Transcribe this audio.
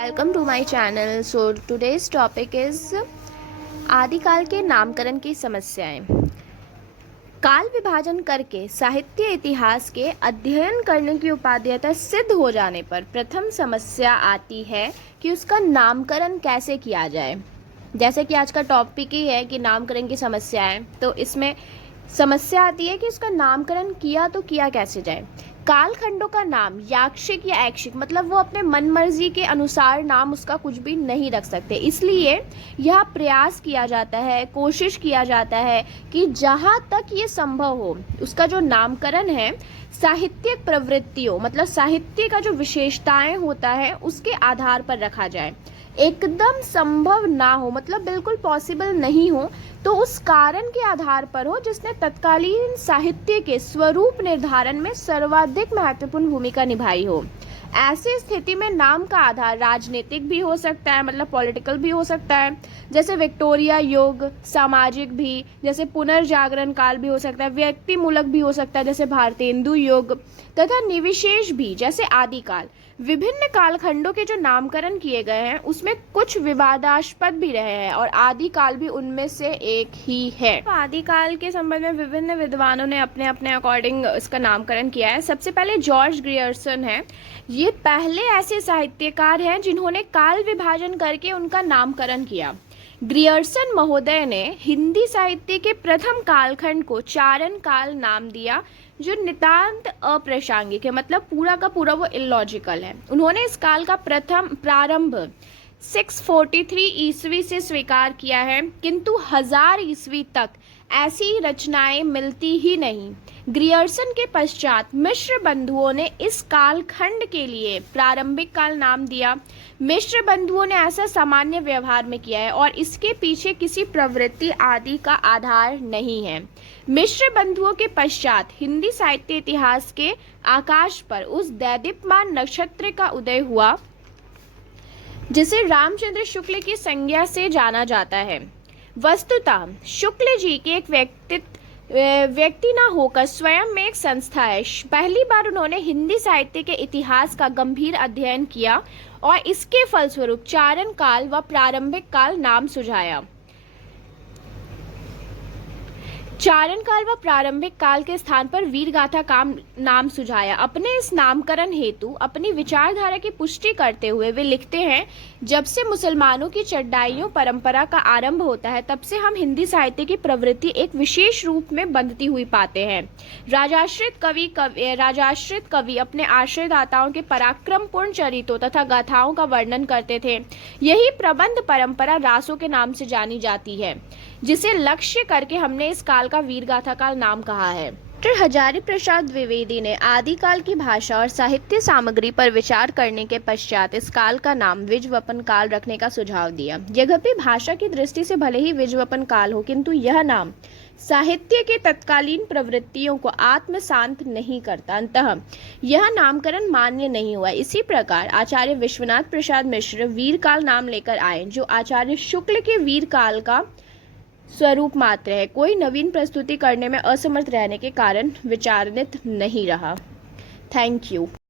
Welcome to my channel. So today's topic is आदिकाल के नामकरण की समस्याएं। काल विभाजन करके साहित्य इतिहास के अध्ययन करने की उपादेयता सिद्ध हो जाने पर प्रथम समस्या आती है कि उसका नामकरण कैसे किया जाए। जैसे कि आज का टॉपिक ही है कि नामकरण की समस्या है, तो इसमें समस्या आती है कि उसका नामकरण किया तो किया कैसे जाए। कालखंडों का नाम याक्षिक या ऐच्छिक, मतलब वो अपने मन मर्जी के अनुसार नाम उसका कुछ भी नहीं रख सकते। इसलिए यह प्रयास किया जाता है, कोशिश किया जाता है कि जहाँ तक ये संभव हो उसका जो नामकरण है साहित्यिक प्रवृत्तियों, मतलब साहित्य का जो विशेषताएं होता है उसके आधार पर रखा जाए। एकदम संभव ना हो, मतलब बिल्कुल पॉसिबल नहीं हो, तो उस कारण के आधार पर हो जिसने तत्कालीन साहित्य के स्वरूप निर्धारण में सर्वाधिक महत्वपूर्ण भूमिका निभाई हो। ऐसी स्थिति में नाम का आधार राजनीतिक भी हो सकता है, मतलब पॉलिटिकल भी हो सकता है, जैसे विक्टोरिया युग, सामाजिक भी जैसे पुनर्जागरण काल भी हो सकता है, व्यक्ति मूलक भी हो सकता है जैसे भारतेंदु युग, तथा निविशेष भी जैसे आदिकाल। विभिन्न कालखंडों के जो नामकरण किए गए हैं उसमें कुछ विवादास्पद भी रहे हैं और आदिकाल भी उनमें से एक ही है। तो आदिकाल के संबंध में विभिन्न विद्वानों ने अपने अपने अकॉर्डिंग इसका नामकरण किया है। सबसे पहले जॉर्ज ग्रियर्सन है। ये पहले ऐसे साहित्यकार हैं जिन्होंने काल विभाजन करके उनका नामकरण किया। ग्रियर्सन महोदय ने हिंदी साहित्य के प्रथम कालखंड को चारण काल नाम दिया, जो नितांत अप्रासंगिक है, मतलब पूरा का पूरा वो इलॉजिकल है। उन्होंने इस काल का प्रारंभ 643 ईस्वी से स्वीकार किया है, किंतु 1000 ईस्वी तक ऐसी रचनाएं मिलती ही नहीं। ग्रियर्सन के पश्चात मिश्र बंधुओं ने इस कालखंड के लिए प्रारंभिक काल नाम दिया। मिश्र बंधुओं ने ऐसा सामान्य व्यवहार में किया है और इसके पीछे किसी प्रवृत्ति आदि का आधार नहीं है। मिश्र बंधुओं के पश्चात हिंदी साहित्य इतिहास के आकाश पर उस दैदीप्यमान नक्षत्र का उदय हुआ जिसे रामचंद्र शुक्ल की संज्ञा से जाना जाता है। वस्तुतः शुक्ल जी के एक व्यक्ति ना होकर स्वयं में एक संस्था है। पहली बार उन्होंने हिंदी साहित्य के इतिहास का गंभीर अध्ययन किया और इसके फलस्वरूप चारण काल व प्रारंभिक काल नाम सुझाया। चारण काल व प्रारंभिक काल के स्थान पर वीरगाथा का नाम सुझाया। अपने इस नामकरण हेतु अपनी विचारधारा की पुष्टि करते हुए वे लिखते हैं, जब से मुसलमानों की चढ़ाइयों परंपरा का आरंभ होता है तब से हम हिंदी साहित्य की प्रवृत्ति एक विशेष रूप में बंधती हुई पाते हैं। राजाश्रित कवि अपने आश्रयदाताओं के पराक्रमपूर्ण चरित्रों तथा गाथाओं का वर्णन करते थे। यही प्रबंध परंपरा रासों के नाम से जानी जाती है, जिसे लक्ष्य करके हमने इस काल का वीरगाथा काल नाम कहा है। डॉक्टर हजारी प्रसाद द्विवेदी ने आदिकाल की भाषा और साहित्य सामग्री पर विचार करने के पश्चात इस काल का नाम विजवपन काल रखने का सुझाव दिया। यद्यपि भाषा की दृष्टि से भले ही विजवपन काल हो, किंतु यह नाम साहित्य के तत्कालीन प्रवृत्तियों को आत्मसात नहीं करता, अतः यह नामकरण मान्य नहीं हुआ। इसी प्रकार आचार्य विश्वनाथ प्रसाद मिश्र वीरकाल नाम लेकर आए, जो आचार्य शुक्ल के वीरकाल का स्वरूप मात्र है, कोई नवीन प्रस्तुति करने में असमर्थ रहने के कारण विचारान्वित नहीं रहा। Thank you.